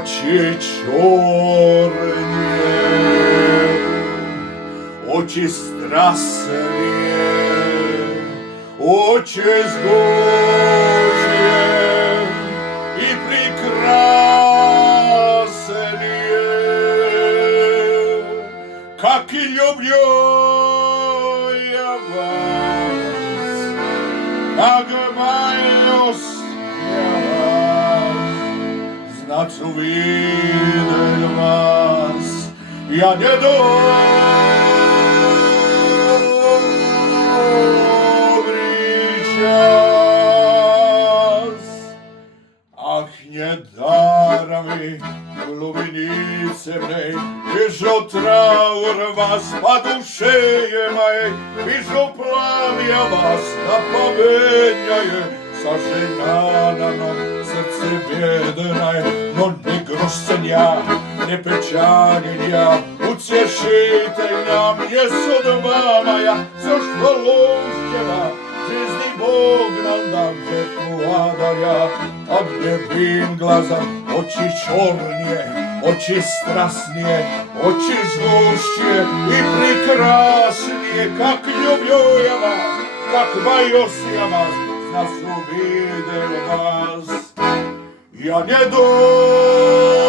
очі чорні, очі страстні, очі жгучі і прекрасні, как и люблю я вас, как боюсь я вас, знать увидел вас я не добрый час. Ах, недаром вы глубинице моей, вижу траур вас по душе моей, вижу пламя вас напоминает, сожалена сердце бедное, но не грустня, не печаль, утешительна мне судьба моя, все, что лучшего в жизни Бог нам дал, благодаря. Объявим глаза, очи черные, очи страстные, очи жгущие и прекрасные, как люблю я вас, как боюсь я вас, нас увидел вас. Я не думаю